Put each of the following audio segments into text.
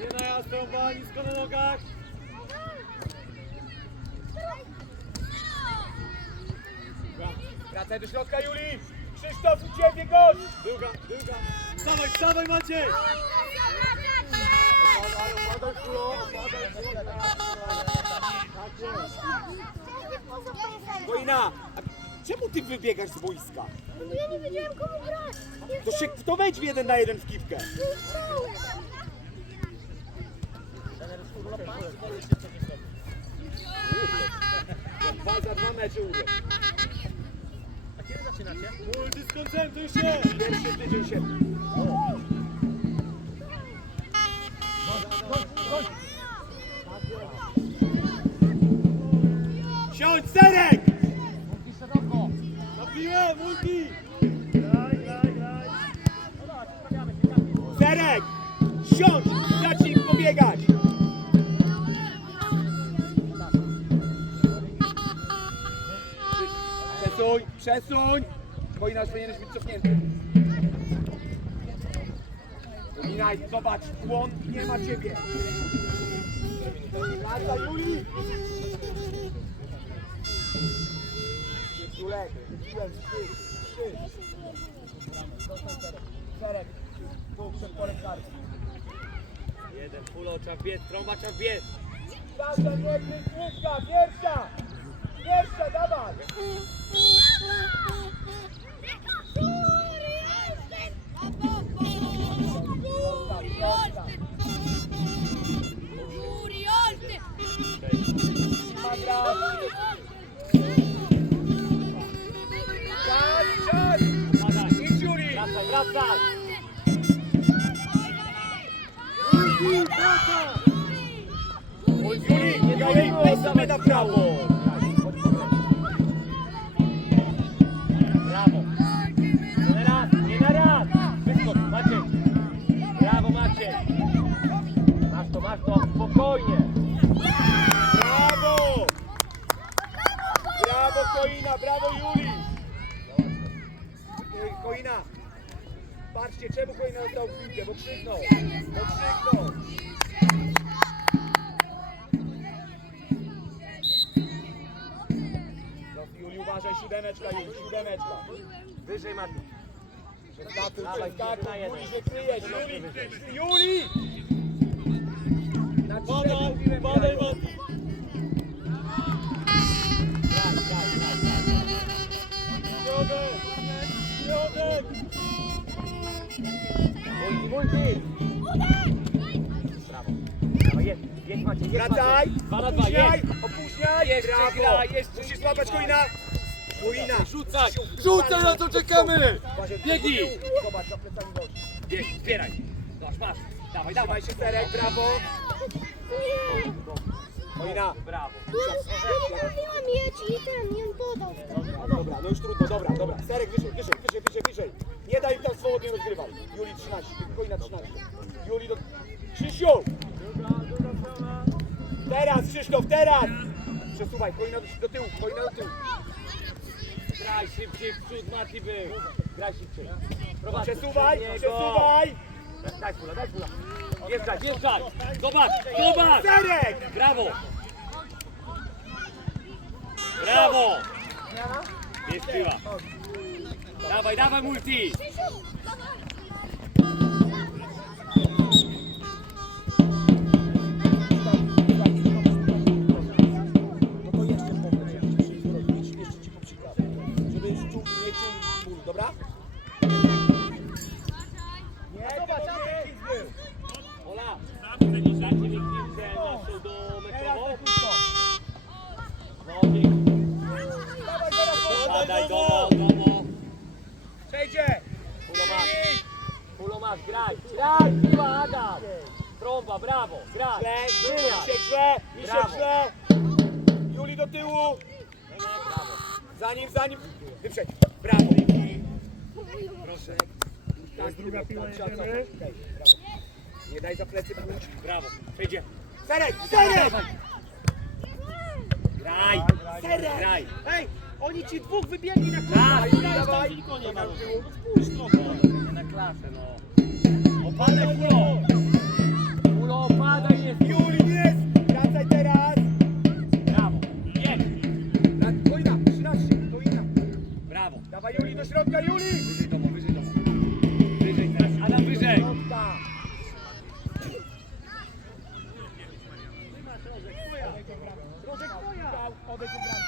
Nie na jastrąba, nisko na nogach. Wracaj do środka, Juli! Krzysztof, u ciebie gość! Druga, druga. Wstawaj, wstawaj Maciej! Wojna, a czemu ty wybiegasz z boiska? Ja nie wiedziałem komu grać. To, się, to wejdź w jeden na jeden w kiwkę. Dwa za dwa mecze ude. Multi, skoncentruj się! Pierwszy tydzień się. Siądź, Serek! Na piłę, multi! Graj, graj, graj. Serek! Siądź! Zacznij pobiegać! Przesuń, przesuń! Wojna, powinieneś być cofnięty. Dominaj, zobacz, błąd, nie ma ciebie. Lata, Juli! Julek, mówiłem, ty, ty. Serek, tu przed polem karty. Jeden, full ocza biec, trąba trzeba biec. Sasza, nie! Pierwsza, dawaj! Magra! Czas, czas! Idź, Juri! Wracaj, wracaj! Juri, nie daj weź Masz to, masz to, spokojnie! Brawo! Brawo, Koina, brawo, Juli! Koina, patrzcie, czemu Koina oddał piłkę, bo krzyknął, bo krzyknął. No, Juli, uważaj, siódemeczka, Juli, siódemeczka. Wyżej Mati! Skakuj, skakuj. Juli, że kryjesz, Juli, Juli! Badaj, badaj. Mati! Środek! Środek! Multi, multi! Brawo! Brawo, jedź, jedź Maciej, jedź Wracaj! Maciej. Dwa na dwa, Opóźniaj! jedź! Opóźniaj! Jeszcze Brawo. gra, jeszcze Musisz złapać Koina! Koina! Rzucaj! Rzucaj, na co czekamy! Biegnij! Zobacz, za plecami gości. Bierz, zbieraj! Masz, masz! Dawaj, Dawaj się Serek, brawo! Koina! Brawo! Ja nie trafiłam mieć i ten, nie podał. Dobra, no już trudno, dobra, dobra. Serek wyżej, wyżej, wyżej, wyżej, wyżej. Nie daj tam swobodnie rozgrywaj. Juli 13, Koina 13. Juli do... Krzysiu! Teraz, Krzysztof, teraz! Przesuwaj, Koina do, do tyłu, Koina do tyłu. Graj szybciej w przód, Mati był! Graj szybciej! Prowadź Przesuwaj, przesuwaj! Daj kula, daj kula! Wjeżdżaj, wjeżdżaj! Zobacz, zobacz! Serek! Brawo! Brawo! Jest piła! Dawaj, dawaj multi! proszę. To jest druga piła, jedziemy. Nie daj za plecy klucz. Brawo, przejdzie. Serek, serek! Graj, serek! Graj. Ej, oni ci dwóch wybiegli na klasę. Graj, dawaj. Spójrz trochę. Na klasę, no. Opadaj, kulo. Kulo, opadaj, jest. Juri, jest. Wracaj teraz. Brawo, jest. Koina, 13, koina. Brawo. Dawaj Juli do środka, Juli. być ubrany.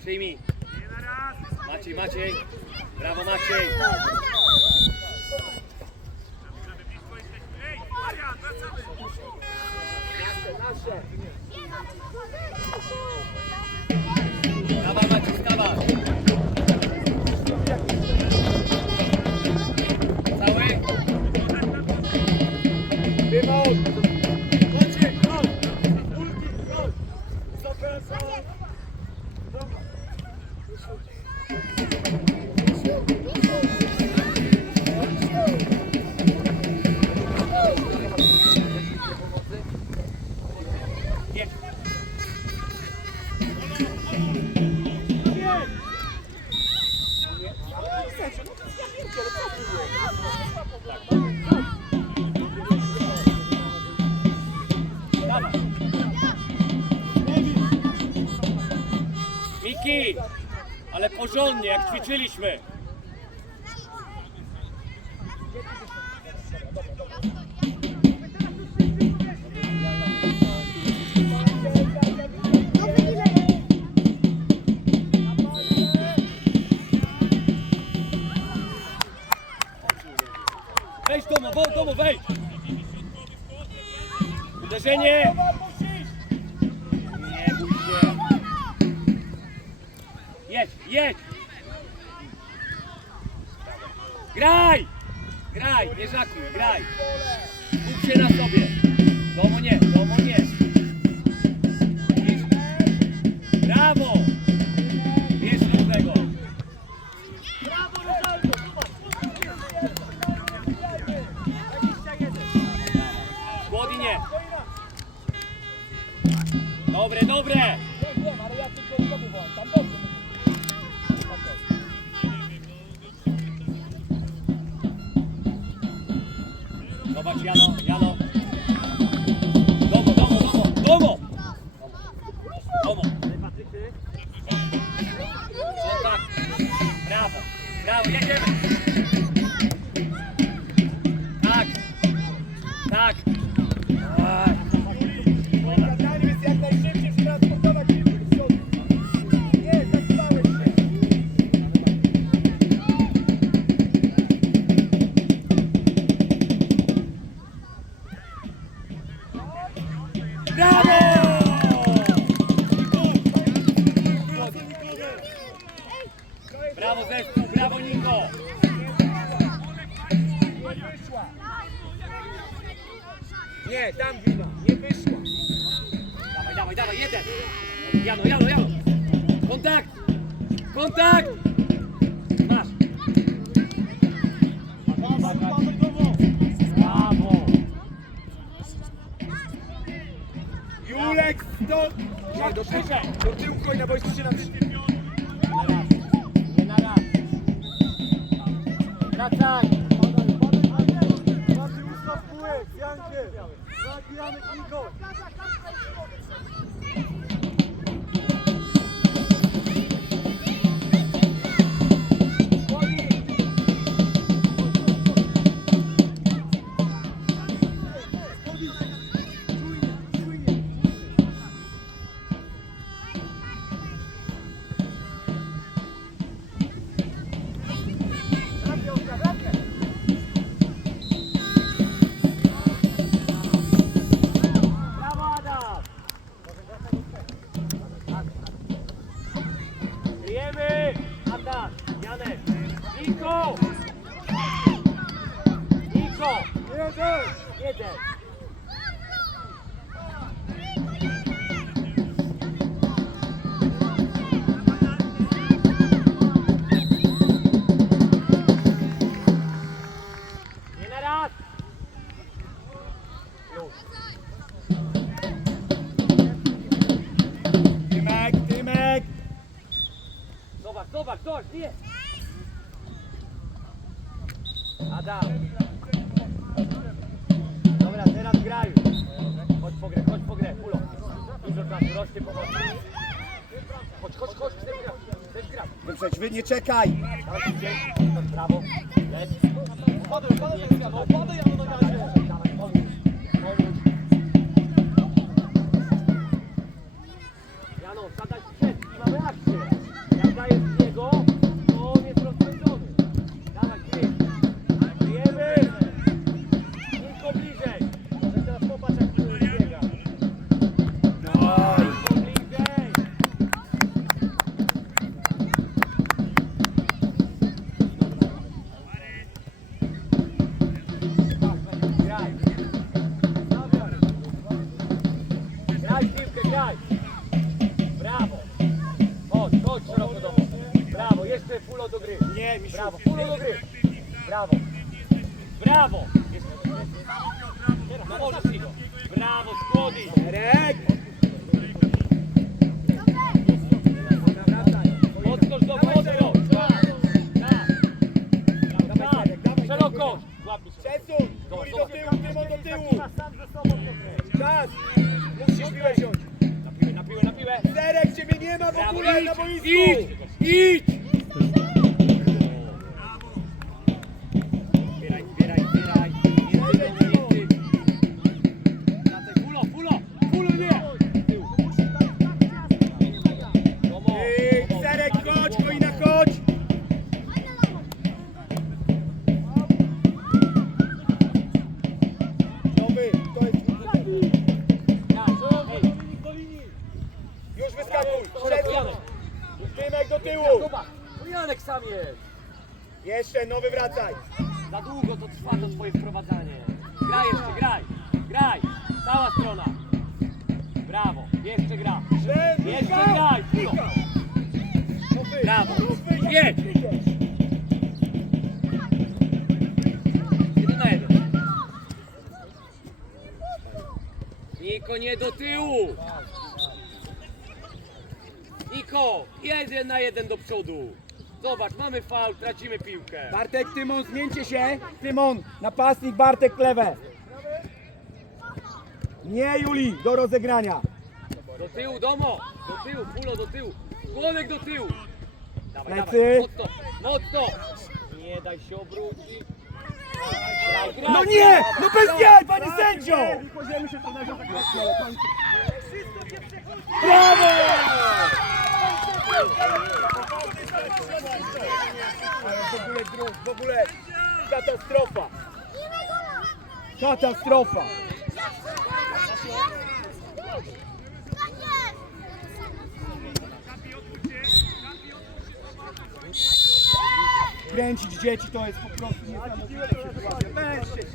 Przyjmij. Maciej, Maciej. Brawo Maciej. Nasze, nasze. Porządnie, ćwiczyliśmy. Wejdź Tomo, Tomo, wejdź! Uderzenie! Dobre, dobre! Nie, do tyłu. Do tyłu kojna, bo jest 3 na 3. Na raz, nie na raz. Wracaj! Marty Ustaw Półek, Jankie. Janek Niko. Brawo Adam! Dobra, teraz graj! Chodź po grę, chodź po grę, Ulo! Dużo czasu, rośnie powoli. Chodź, chodź, chodź, chcesz grać, chcesz grać. Wyprzeć, wy nie czekaj. Tam idzie, chodź prawo, leć. Padaj, padaj, Jano, padaj, Jano, na razie. Dawaj, pomóż, tyłu! Czas! Musisz piłę wziąć. Na piłę, na piłę, na piłę. Serek, ciebie nie ma w ogóle na boisku! idź, Idź! Janek sam jest. Jeszcze, nowy wracaj! Za długo to trwa to twoje wprowadzanie. Graj jeszcze, graj. Graj. Cała strona. Brawo. Jeszcze gra. Jeszcze graj. Brawo. Jedź. Jeden na jeden. Niko, nie do tyłu. Niko, jeden na jeden do przodu. Zobacz, mamy faul, tracimy piłkę. Bartek, Tymon, zmieńcie się! Tymon, napastnik, Bartek, lewe! Nie, Juli, do rozegrania! Do tyłu, Domo! Do tyłu, Pulo, do tyłu! Głowek do tyłu! Dawaj, Plecy. dawaj, mocno, mocno! Nie daj się obrócić! Graj, graj, No nie! No bez jaj, pani sędzio! Brawo! Ale w ogóle druk, w ogóle katastrofa! Katastrofa! Kręcić dzieci to jest po prostu niesamowite sytuacja. Weźcie!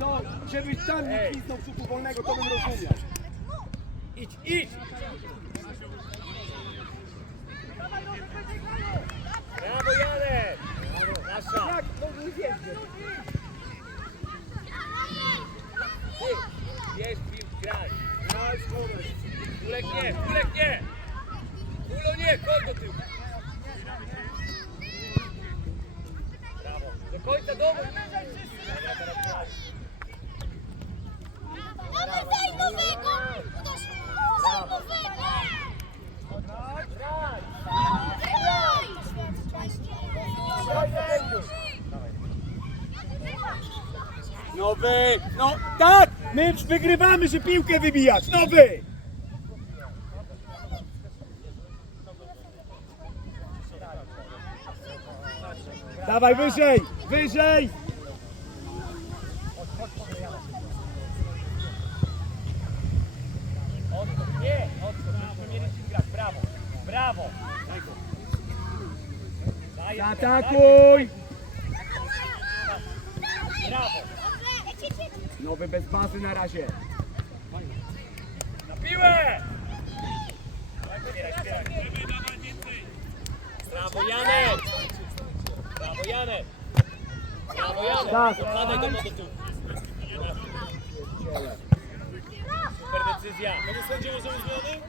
Co? Żebyś tam nie pisnął szuku wolnego, to bym rozumiał. Idź, idź! Brawo, Janek! Nasza! Jak? No nie wiem. Bierz pił, graj! Kulek nie, kulek nie! Brawo, do końca domu! Nowy! No tak! My wygrywamy, że piłkę wybijać! Nowy! Dawaj wyżej! Wyżej! Nie, brawo, brawo. Atakuj! Brawo, Nowy bez bazy na razie. na piłę! Brawo Janek! Brawo Janek! Brawo Janek! Tak. Dokładaj do tyłu. Super decyzja. Panie sędzio, możemy zmiany?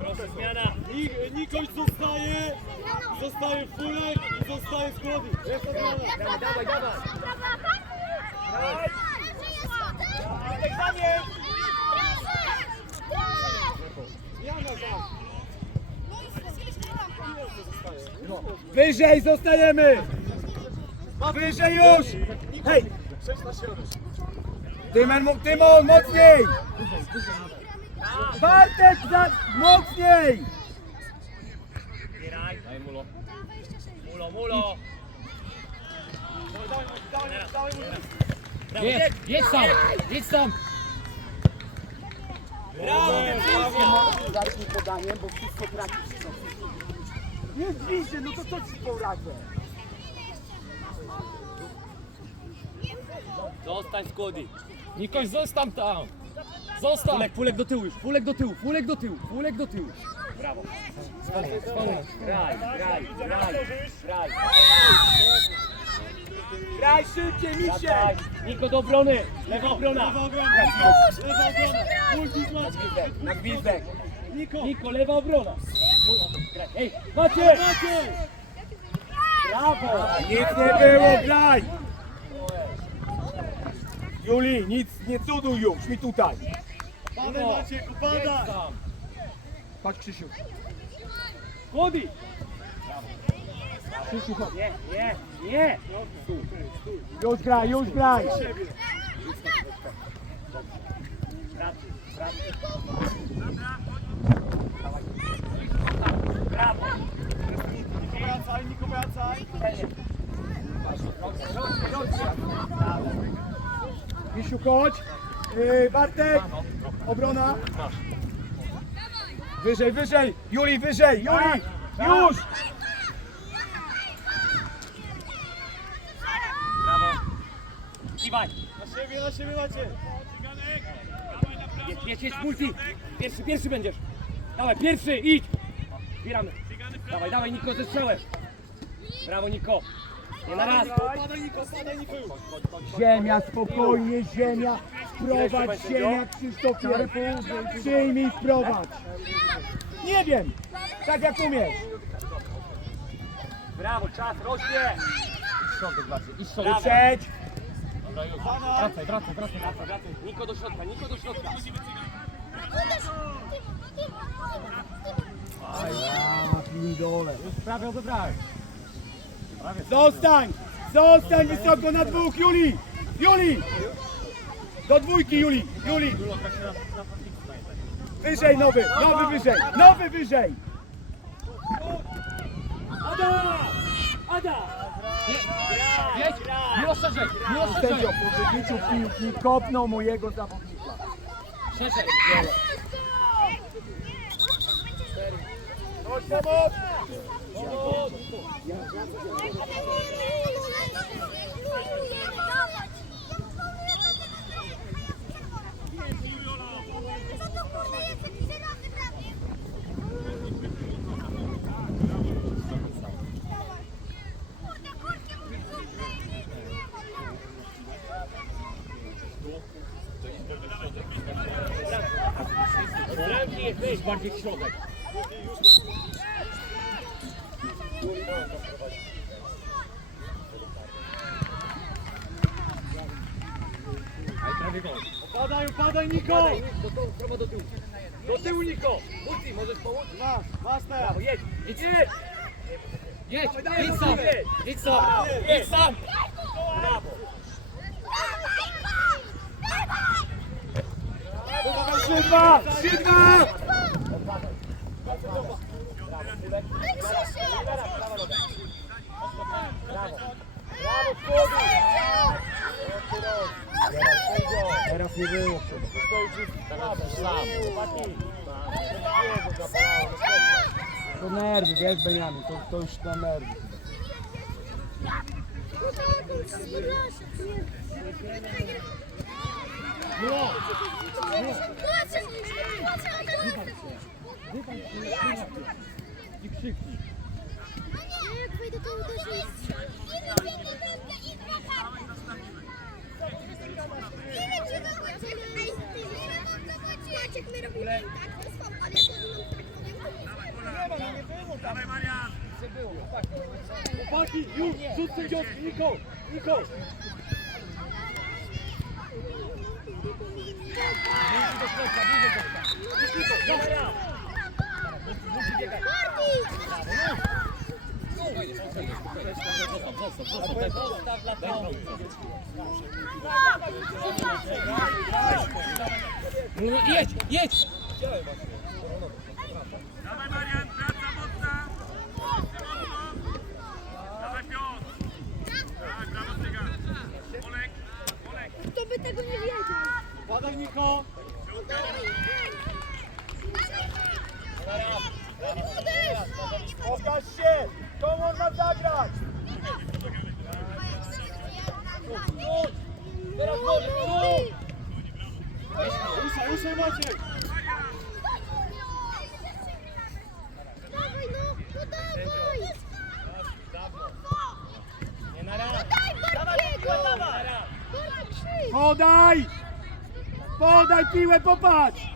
Proszę, zmiana. Nikoś zostaje, zostaje Fulek i zostaje. Jest odmiana. Dawaj, dawaj, dawaj. Wyżej zostajemy! Wyżej już! Hej! Tymon, mo- Tymon, mocniej! Bartek, za... mocniej! Daj mulo. Mulo, mulo. Brawo, jedź, jedź tam, jedź tam. Brawo, decyzja. Zacznij podaniem, bo wszystko tracisz. Nie zwiście, no to co ci poradzę? Zostań Skłody. Nikoś zostań tam. Zostań. Fulek, fulek do tyłu już, fulek do tyłu, fulek do tyłu, fulek do tyłu. Brawo. Spokój, spokój. Graj, graj, graj, graj. Graj szybciej. Misiek! Niko do obrony. Lewa obrona. Lewa obrona! Na gwizdek! Niko! Niko, lewa obrona. Graj. Ej, Maciej! Brawo! Nic nie było, graj! Juli, nic, nie cuduj już, mi tutaj! Padaj Macieku, padaj! Patrz Krzysiu. Chłody! Krzysiu, chodź. Nie, nie, nie! Już graj, już graj! Brawo! Wracaj, Niko wracaj! Misiu, chodź! Yy, Bartek! Obrona! Wyżej, wyżej! Juli, wyżej! Juli! Już! Brawo! Iwaj! Na siebie, na siebie Maciej! Jedź, jedź, jedź, multi! Pierwszy, pierwszy będziesz! Dawaj, pierwszy, idź! Zbieramy! Dawaj, dawaj, Niko, ze strzałem! Brawo, Niko! Nie na raz! Padaj Niko, padaj Niko już! Ziemia, spokojnie, ziemia! Prowadź ziemia, Krzysztofie! Przyjmij, prowadź! Nie wiem! Tak jak umiesz! Brawo, czas, rośnie! Idź bardziej, idź Wracaj, wracaj, wracaj, wracaj. Niko do środka, Niko do środka. Prawie odebrałeś. Zostań! Zostań wysoko na dwóch, Juli! Juli! Do dwójki, Juli! Juli! Wyżej nowy, nowy wyżej, nowy wyżej! Nie szerzej, nie Sędzio po wybiciu piłki kopnął mojego zawodnika. Szerzej. Chodź pomoc! Ręki jest wyjść bardziej w środek. Aj, prawie gol. Padaj, padaj Niko! Padaj, do tyłu, do tyłu. Niko! Multi, możesz pomóc? Masz, masz teraz! Jedź, jedź, jedź! Jedź, sam, idź sam, idź sam! Brawo! Trzy, dwa! Trzy, dwa! Teraz nie było. To nerwy, wiesz Beniamin, to, to już na nerwy. I krzyknij. Jak wejdę, to uderzy i strzeli. Maciek, my robimy tak, to jest fał, ale to nam tak powiem. Chłopaki, już! Rzut sędziowski, Niko! Niko! Zostaw dla tyłu. No, jedź, jedź! Padaj Niko! Pokaż się! Komu on ma zagrać? Teraz możesz, tu! Ruszaj, ruszaj Maciek! dawaj! Nie na raz. Daj Bartkiego! Na raz. Bartek krzyk! Podaj! Podaj piłę, popatrz!